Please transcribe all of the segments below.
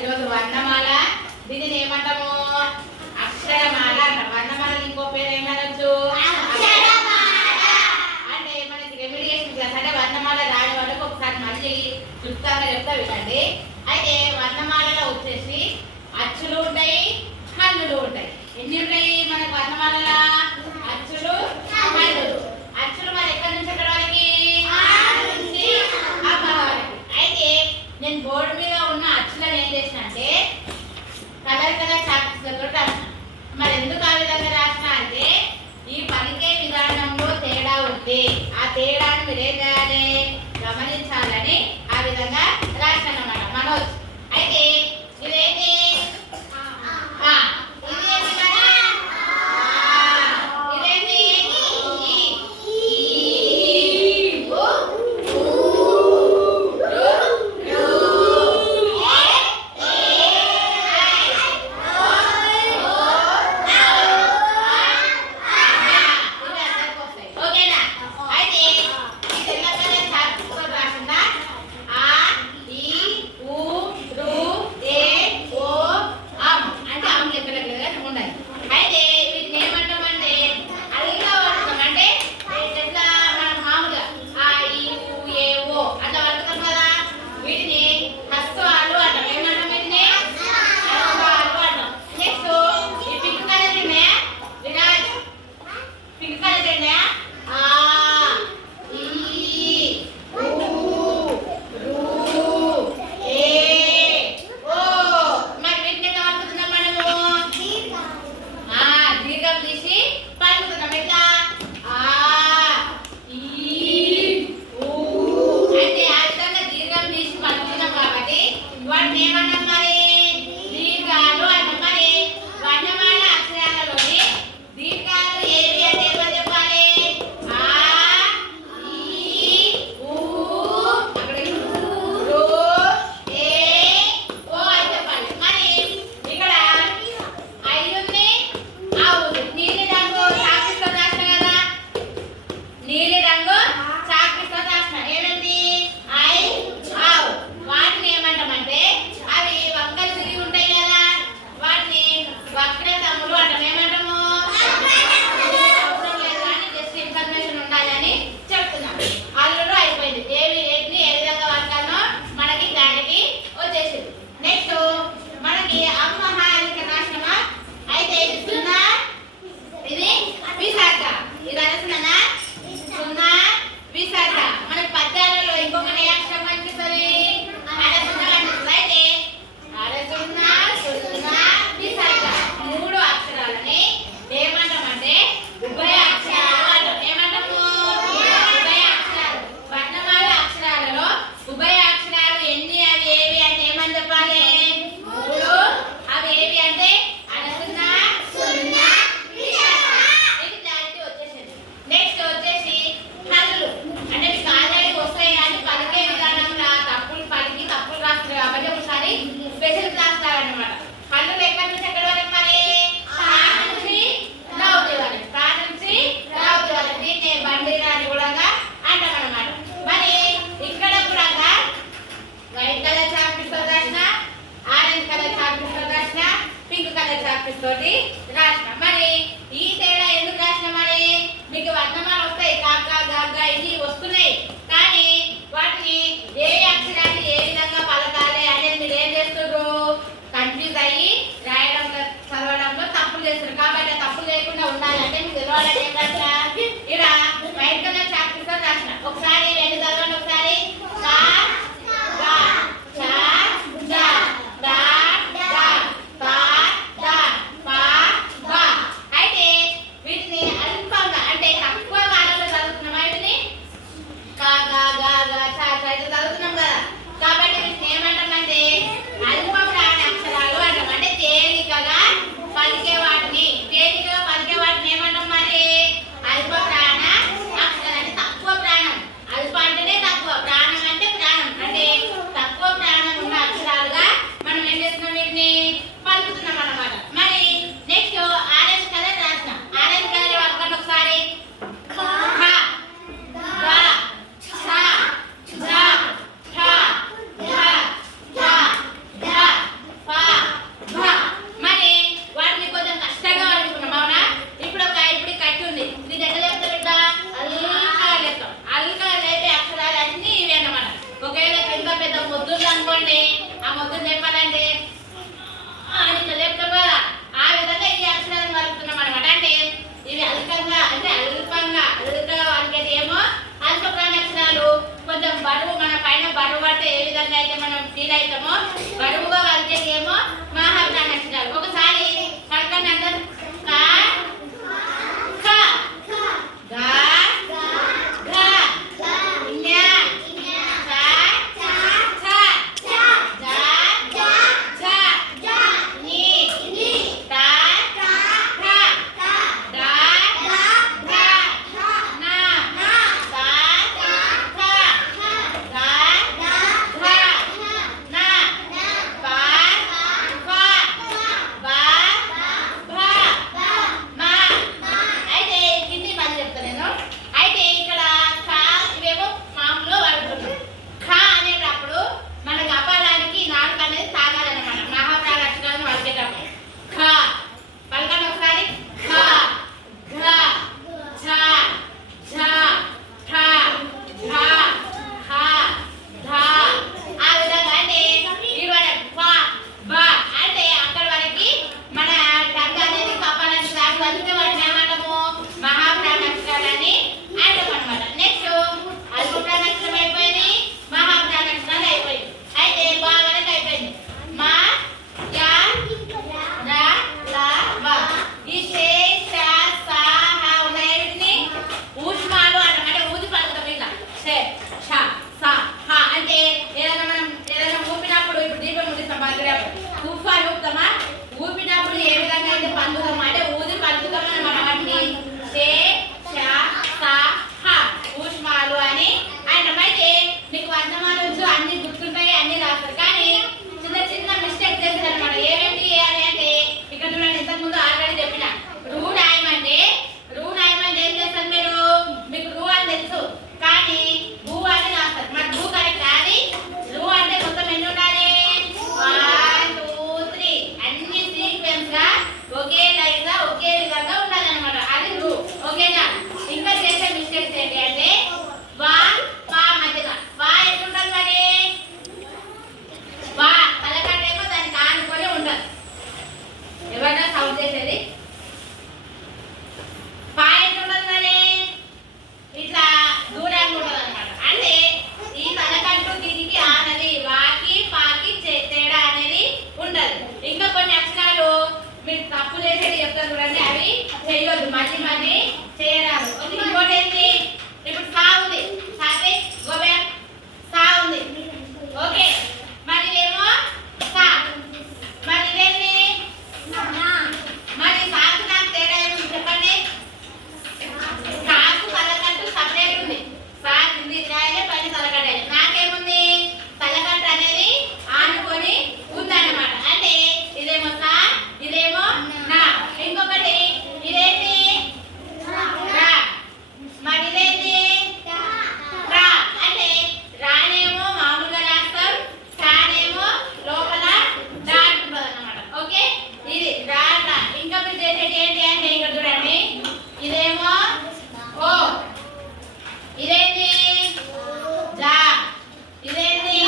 ఈరోజు వర్ణమాల, దీనిని ఏమంటాము? అక్షరమాల అంటాం. వర్ణమాల ఇంకో పేరు ఏమనొచ్చు? అంటే మనకి రెమిడియేషన్ క్లాస్ అంటే వర్ణమాల రాని వాళ్ళకి ఒకసారి మళ్ళీ క్లుప్తంగా చెప్తా వినండి. అయితే వర్ణమాలలో వచ్చేసి అచ్చులు ఉంటాయి, హల్లులు ఉంటాయి. ఎన్ని ఉంటాయి మనకు వర్ణమాలలో? అచ్చులు, హల్లులు. అచ్చులు మరి ఎక్కడి నుంచి ఎక్కడి వరకు? అయితే నేను బోర్డు మీద ఉన్న అచ్చులను ఏం చేసిన అంటే కలర్ చాక్పీస్లతో రాసిన. మరి ఎందుకు ఆ విధంగా రాసిన అంటే ఈ పలికే విధానంలో తేడా ఉంటే ఆ తేడాను మీరు ఏం చేయాలి? గమనించాలని ఆ విధంగా రాసిన అన్నమాట మనోజ్. అయితే ఇదేంటి? తోటి రాసిన. మరి ఈ తేడా ఎందుకు రాసిన? మరి మీకు వర్ణమాలు వస్తాయి, కాకా గాగా ఇది వస్తున్నాయి, కానీ వాటిని ఏ అక్షరాన్ని ఏ విధంగా పలకాలి అనేది మీరు ఏం చేస్తున్నారు? కన్ఫ్యూజ్ అయ్యి రాయడంలో చదవడంలో తప్పులు చేస్తారు. కాబట్టి తప్పులు లేకుండా ఉండాలంటే మీకు తెలవాలంటే ఏం రాసిన? ఇలా వైట్ కలర్ చాక్పీస్ తో రాసిన. ఒకసారి రెండు చదవండి. ఒకసారి మొత్తం చెప్పాలంటే అని ఇట్లా చెప్తాం కదా, ఆ విధంగా ఈ అక్షరాలను కలుపుతున్నాం అనమాట. అంటే ఇవి అల్పంగా వాళ్ళకి ఏమో అల్ప ప్రాణాక్షరాలు, కొంచెం బరువు, మన పైన బరువు పడితే ఏ విధంగా అయితే మనం ఫీల్ అవుతామో బరువుగా వాళ్ళకి ఏమో మహా ప్రాణాక్షరాలు. ఒకసారి పడకండి అందరు. కా ఖ గా ఘ ఞ చ ఛ జ ఝ నీ ట ఠ డ ఢ ణ స థ గ ఘ న ప ఫ బ భ మ. అయితే కింది పని చెప్తా నేను. అయితే ఇక్కడ ఖ ఇవేమో మామూలుగా వాడుతున్నాం. ఖ అనేటప్పుడు మనకు అపాలానికి నాలుగు అనేది తాగాలన్నమాట. మహాప్రాణ అక్షరాలను వాడేటప్పుడు ఖ పలకండి ఒకసారి. ఖ ఘ ఝ ఝ ఠ ఢ హ ధ. ఆ విధంగా అంటే ఈ వరకు ఫ బ అంటే అక్కడ వరకు మన టంగ్ అనేది కపాలానికి తాగి అందుకే వాటిని ఏమంటాము మహాప్రాణాక్షరాలని అంటాం అనమాట. నెక్స్ట్ అల్ప ప్రాణాక్షరం అయిపోయింది, మహాప్రాణాక్షరాలు అయిపోయింది. అయితే బా వరకు అయిపోయింది. మా యా ర ల వ. ఈ షే ష స హ ఉన్నాయి వీటిని ఊష్మాలు అంటాం. అంటే ఊది పలుకుతాం ఇలా. షే ష స హ అంటే ఏదైనా ఊపినప్పుడు, ఇప్పుడు దీపం ముట్టిస్తాం పలికేటప్పుడు ఉఫ్ఫాలు ఊపుతామా, ఊపినప్పుడు ఏ విధంగా అయితే పలుకుతామా అంటే ఊది పలుకుతాం అన్నమాట. వాటిని షే ష స హ ఊష్మాలు అని అంటాం. అయితే మీకు వర్ణమాలు అన్ని గుర్తుంటాయి, అన్ని రాస్తారు. కానీ చిన్న చిన్న మిస్టేక్ చేస్తారు అనమాట. ఏమేమి చేయాలి అంటే ఇక్కడ చూడండి, ఇంతకుముందు ఆల్రెడీ చెప్పిన రూ రాయమంటే ఏం చేస్తారు మీరు? మీకు రూ అని తెలుసు కానీ భూ అని రాస్తారు. మరి భూ కరెక్ట్ అది. రూ అంటే మొత్తం ఎన్ని ఉండాలి? 1 2 3 అన్ని సీక్వెన్స్ గా ఒకే లైన్ గా ఒకే విధంగా ఉండాలన్నమాట. అది రూ. ఓకేనా? ఇంకా చేసే మిస్టేక్స్ ఏంటి అంటే వా పా మధ్యగా వా ఎట్లుంటుంది మరి? వా పలకటేమో దానికి ఆనుకొని ఉండదు. ఎవరైనా సౌండ్ చేసేది పా ఎట్లుంటుంది మరి? ఇట్లా దూరంగా ఉంటుంది అనమాట. అంటే ఈ తలకంటూ దీనికి ఆనది, వాకి పాకి తేడా అనేది ఉండదు. ఇంకా కొన్ని అక్షరాలు మీరు తప్పు చేసేది చెప్తారు చూడండి, అవి చేయొద్దు, మళ్ళీ చేయరాదు. ఇంకోటి ఏంటి, ఇప్పుడు సా ఉంది, సాపే గోబే సా ఉంది. ఓకే, మరి ఏమో సా, మరి ఇదేంటి? మరి సాకు నాకు తేడా ఏమి చెప్పండి. సాకు తలకంటూ సపరేట్ ఉంది. సా కింది రాయాలి, పైన తలకట్ట. నాకేముంది? తలకట్ట అనేది ఆనుకొని ఉందన్నమాట. అంటే ఇదేమో సా, ఇదేమో నా. ఇంకొకటి ఇదేంటి? రా. మరి ఇదేంటి? రా. అంటే రానేమో మామూలుగా రాస్తాం, సానేమో లోపల డాట్ ఉంటుంది అన్నమాట. ఓకే, ఇది రా రా. ఇంకా మీరు చేసేది ఏంటి అంటే ఇక్కడ చూడండి, ఇదేమో ఓ, ఇదేంటి? జా, ఇదేంటి?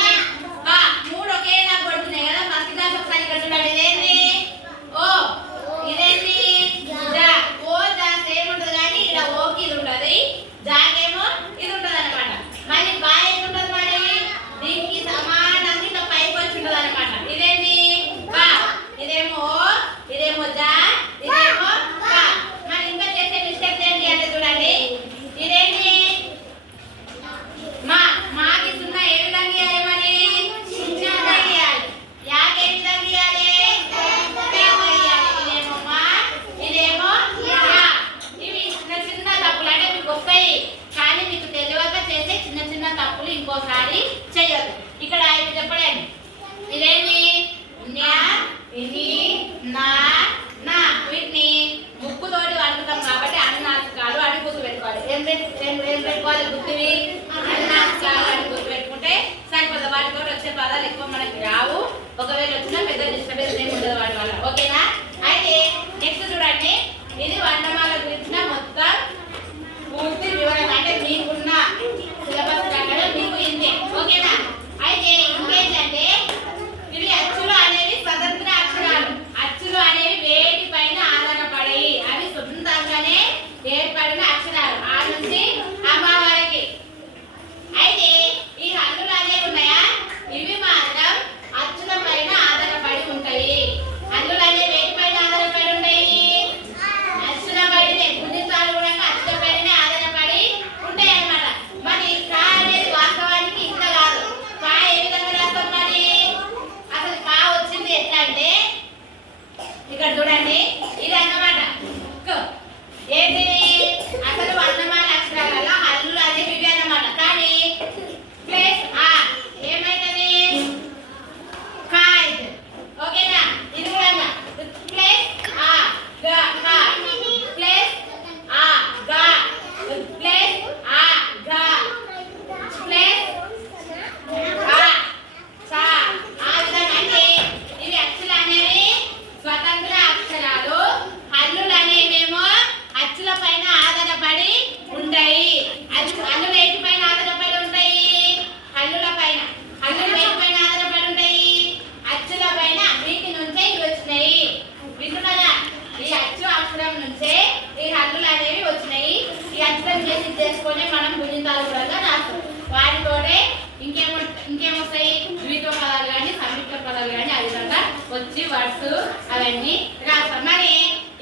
బా. మూడు ఒకేలా పడుతున్నాయి కదా. ఫస్ట్ క్లాస్ ఒకసారి ఇక్కడ చూడండి. ఇదేంటి? ఓ, ఇదేంటి? జా. ఓ జా సేమ్ ఉంటుంది కానీ ఇక్కడ ఓకి ఇది ఉంటుంది, జాకేమో ఇది ఉంటుంది అనమాట. మళ్ళీ బా ఏది ఉంటుంది మరి? దీనికి సమానంగా ఇట్లా పైకి వచ్చి ఉంటుంది అనమాట. ఇదేంటి? బా. ఇదేమో ఓ, ఇదేమో జా, ఇదేమో బా. మరి ఇంకా చేసే మిస్టేక్స్ ఏంటి అంటే చూడండి, ఇదేంటి? మా. మాకి సున్నా ఏ విధంగా గీయాలి మరి? చిన్నగా గీయాలి. యాకి ఏ విధంగా గీయాలి? పెద్దగా గీయాలి. ఇదేమో మా, ఇదేమో యా. ఇవి చిన్న తప్పులు అంటే మీకు వస్తాయి, కానీ మీకు తెలియక చేసే చిన్న తప్పులు ఇంకోసారి చేయొద్దు. ఇక్కడ ఇవి చెప్పండి. ఇదేంటి? న్యా, ఇది నా నా. వీటిని ముక్కుతోటి వండుతాం కాబట్టి అన్నాసికాలు అని గుర్తు పెట్టుకోవాలి. ఏం పెట్టుకోవాలి గుర్తువి? అన్నాసికాలు అని గుర్తు పెట్టుకుంటే సరిపోతుంది. వాటితో వచ్చే పదాలు ఎక్కువ మనకి రావు. ఒకవేళ వచ్చినా పెద్ద డిస్టర్బెన్స్ ఏమి ఉండదు వాటి వల్ల. ఓకేనా? అయితే నెక్స్ట్ చూడండి, ఇది వర్ణమాల గురించిన మొత్తం పూర్తి వివరణ. అంటే మీకున్న సిలబస్ ప్రకారం మీకు ఇంతే. ఓకేనా? అయితే ఇంకేంటంటే ఇవి వర్డ్స్ అవన్నీ రాస్తాం. మరి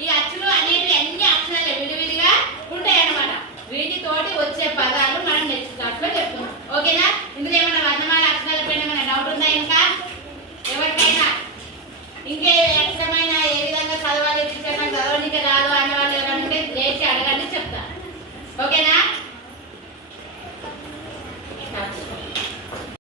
ఈ అచ్చులు అనేవి అన్ని అక్షరాలు విడివిడిగా ఉంటాయి అన్నమాట. వీటితోటి వచ్చే పదాలు మనం నెక్స్ట్ క్లాస్ లో చెప్పుకుందాం. ఓకేనా? ఇందులో ఏమైనా వర్ణమాల అక్షరాల పైన ఏమైనా డౌట్ ఉందా? ఇంకా ఎవరికైనా ఇంకే అక్షరమైన ఏ విధంగా చదవాలి, టీచర్ నాకు చదవడానికి రాదు అన్న వాళ్ళు ఎవరైనా ఉంటే లేచి అడగండి, చెప్తా. ఓకేనా?